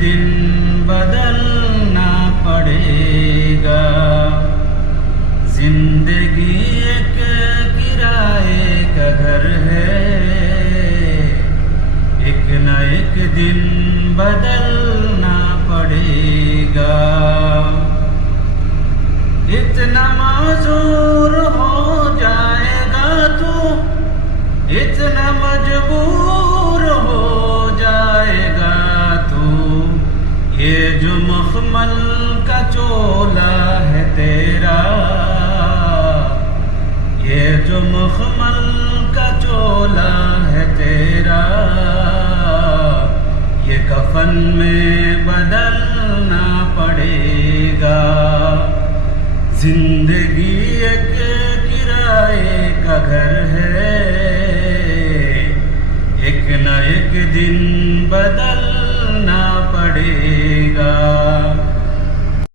दिन बदलना पड़ेगा। जिंदगी एक किराए का घर है, एक न एक दिन बदलना पड़ेगा। इतना माजूर हो जाएगा तू, इतना मजबूर हो जाएगा तू। ये जो मखमल का चोला है तेरा, ये जो मखमल का चोला है तेरा, ये कफन में बदलना पड़ेगा। जिंदगी एक किराए का घर है, एक न एक दिन बदलना पड़ेगा।